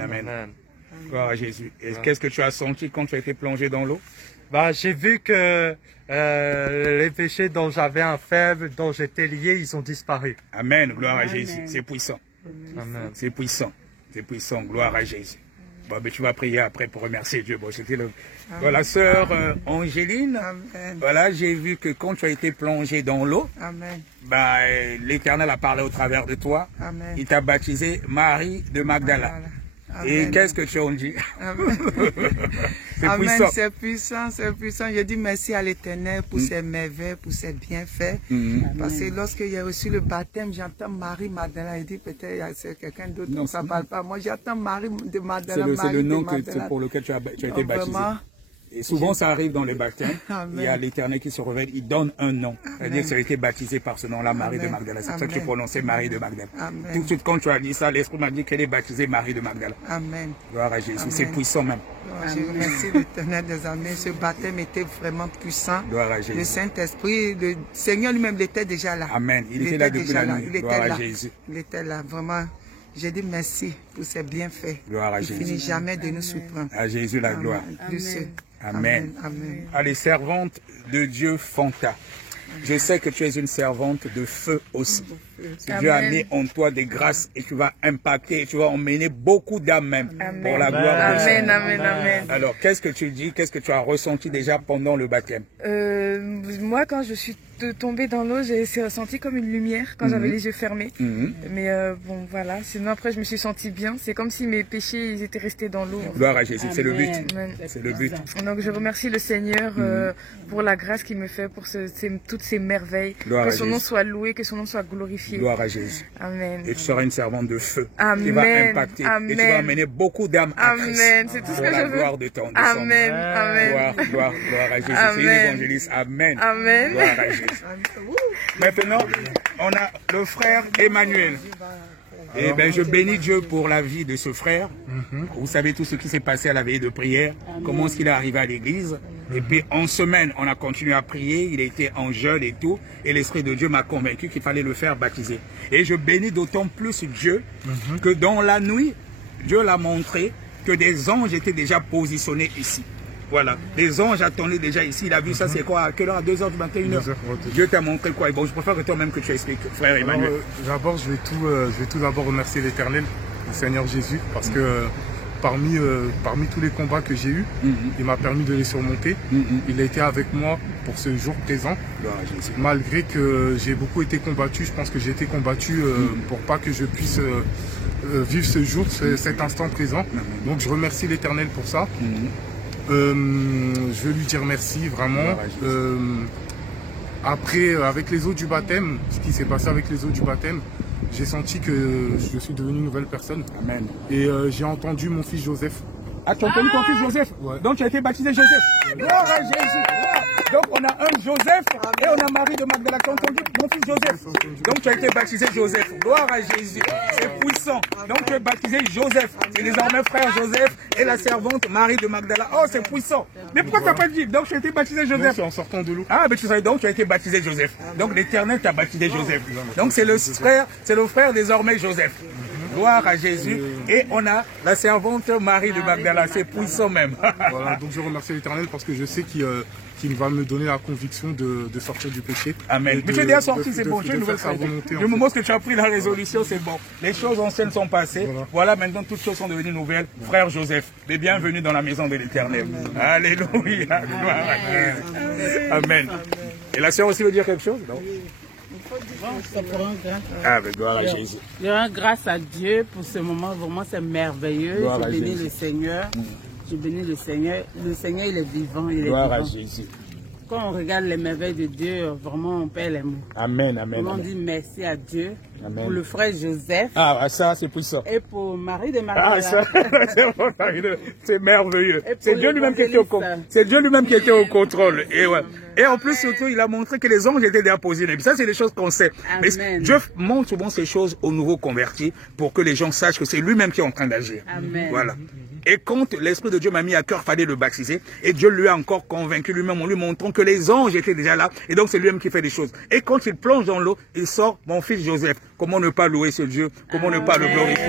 Amen. Amen. Gloire à Jésus. Et qu'est-ce que tu as senti quand tu as été plongé dans l'eau? Bah, j'ai vu que les péchés dont j'avais un faible, dont j'étais lié, ils ont disparu. Amen. Gloire à Amen. Jésus. C'est puissant. Amen. C'est puissant. C'est puissant. Gloire à Jésus. Bon, mais tu vas prier après pour remercier Dieu. Bon, c'était le... Voilà, sœur Angéline. Amen. Voilà, j'ai vu que quand tu as été plongé dans l'eau, Amen. bah, l'Éternel a parlé au travers de toi. Amen. Il t'a baptisé Marie de Magdala. Voilà. Et Amen. qu'est-ce que tu en dis? Amen. C'est Amen, puissant. c'est puissant, c'est puissant. Je dis merci à l'Éternel pour ses merveilles, pour ses bienfaits. Parce que lorsque j'ai reçu le baptême, j'entends Marie Magdala. Il dit peut-être c'est quelqu'un d'autre, Non, ça ne parle pas. Moi, j'entends Marie de Magdala. C'est le nom Magdala. pour lequel tu as été Donc, baptisé. vraiment, Et souvent, ça arrive dans les baptêmes. Amen. Il y a l'Éternel qui se révèle, il donne un nom. C'est-à-dire que tu as été baptisé par ce nom-là, Marie de Amen. Magdala. C'est pour ça que tu Amen. prononçais Marie de Magdala. Amen. Tout de suite, quand tu as dit ça, l'Esprit m'a dit qu'elle est baptisée Marie de Magdala. Amen. Gloire à Jésus. Amen. C'est puissant même. Je remercie l'Éternel des armées. Ce baptême était vraiment puissant. Gloire à Le Jésus. Saint-Esprit, le Seigneur lui-même, il était déjà là. Amen. Il était là depuis déjà la là. nuit. Il Gloire était à là. Jésus. Il était là. Vraiment, j'ai dit merci pour ses bienfaits. Gloire à Il Jésus. finit jamais de nous surprendre. À Jésus la gloire. Amen. Amen. Amen. Allez, servante de Dieu Fanta. Je sais que tu es une servante de feu aussi. Dieu a mis en toi des grâces et tu vas impacter et tu vas emmener beaucoup d'âmes même pour la gloire de Dieu. Amen, amen, amen. Alors, qu'est-ce que tu dis? Qu'est-ce que tu as ressenti déjà pendant le baptême? Moi, quand je suis tombée dans l'eau, j'ai ressenti comme une lumière quand j'avais les yeux fermés. Mais bon, voilà. Sinon, après, je me suis sentie bien. C'est comme si mes péchés, ils étaient restés dans l'eau. Gloire à Jésus, c'est le but. Amen. C'est le but. Donc, je remercie le Seigneur pour la grâce qu'il me fait, pour toutes ces merveilles. Gloire Que à son nom Jésus. soit loué, que son nom soit glorifié. Gloire à Jésus. Amen. Et tu seras une servante de feu qui Amen. va impacter et tu vas Amen. emmener beaucoup d'âmes à Christ. Amen. C'est tout ce Pour que la je veux. gloire de ton de son Amen. nom. Amen. Gloire à Jésus. C'est une Amen. évangéliste. Amen. Amen. Gloire à Jésus. Maintenant, on a le frère Emmanuel. Et ben, je bénis Dieu pour la vie de ce frère. Vous savez tout ce qui s'est passé à la veillée de prière, comment est-ce qu'il est arrivé à l'église. Et puis en semaine, on a continué à prier, il a été en jeûne et tout. Et l'Esprit de Dieu m'a convaincu qu'il fallait le faire baptiser. Et je bénis d'autant plus Dieu que dans la nuit, Dieu l'a montré que des anges étaient déjà positionnés ici. Voilà, les anges attendaient déjà ici. Il a vu ça, c'est quoi? À quelle heure? À 2 h du matin, 1 h? Dieu t'a montré quoi? Et bon, je préfère que toi-même que tu expliques, frère Emmanuel. Alors, d'abord, je vais tout d'abord remercier l'Éternel, le Seigneur Jésus, parce que parmi tous les combats que j'ai eus, il m'a permis de les surmonter. Il a été avec moi pour ce jour présent. Gloire à Jésus. Malgré que j'ai beaucoup été combattu, je pense que j'ai été combattu pour pas que je puisse vivre ce jour, cet instant présent. Donc je remercie l'Éternel pour ça. Je veux lui dire merci vraiment. Après, avec les eaux du baptême, ce qui s'est passé avec les eaux du baptême, j'ai senti que je suis devenu une nouvelle personne. Amen. Et j'ai entendu mon fils Joseph. Ah, tu as entendu ton fils Joseph? Ouais. Donc tu as été baptisé Joseph. Gloire à Jésus. Donc on a un Joseph et on a Marie de Magdala. Tu as entendu mon fils Joseph? Donc tu as été baptisé Joseph. Gloire à Jésus. C'est puissant. Donc tu es baptisé Joseph. C'est désormais frère Joseph et la servante Marie de Magdala. Oh, c'est puissant. Mais pourquoi tu n'as pas dit? Donc tu as été baptisé Joseph? C'est en sortant de l'eau. Ah, mais tu savais donc tu as été baptisé Joseph. Donc l'Éternel t'a baptisé Joseph. Donc c'est le frère désormais Joseph. Gloire à Jésus. Et on a la servante Marie de Magdala. C'est puissant même. Voilà, donc je remercie l'Éternel parce que je sais qu'il va me donner la conviction de sortir du péché. Amen. Mais tu es déjà sorti, c'est bon. Tu es une nouvelle personne. Du moment que tu as pris la résolution, c'est bon. Les choses anciennes sont passées. Voilà, maintenant toutes choses sont devenues nouvelles. Frère Joseph, les bienvenus dans la maison de l'Éternel. Alléluia. Gloire à Jésus. Amen. Et la sœur aussi veut dire quelque chose? Non? Ah, mais gloire à Jésus. Je rends grâce à Dieu pour ce moment, vraiment c'est merveilleux. Gloire à Je bénis Jésus. le Seigneur. Je bénis le Seigneur. Le Seigneur, il est vivant. Il est Gloire à vivant. Jésus. Quand on regarde les merveilles de Dieu, vraiment on perd les mots. Amen, amen. On Amen. dit merci à Dieu Amen. pour le frère Joseph Ah, ça, c'est puissant. et pour Marie de Ah, Magdala. ça, c'est merveilleux. Et pour C'est Dieu lui-même qui était au l'évangéliste. C'est Dieu lui-même qui était au contrôle. Et ouais. Et en plus, surtout, il a montré que les anges étaient déjà positionnés. Ça, c'est des choses qu'on sait. Mais Amen. Dieu montre souvent ces choses aux nouveaux convertis pour que les gens sachent que c'est lui-même qui est en train d'agir. Amen. Voilà. Et quand l'Esprit de Dieu m'a mis à cœur, fallait le baptiser. Et Dieu lui a encore convaincu lui-même en lui montrant que les anges étaient déjà là. Et donc c'est lui-même qui fait des choses. Et quand il plonge dans l'eau, il sort, mon fils Joseph. Comment ne pas louer ce Dieu? Comment ne pas le glorifier?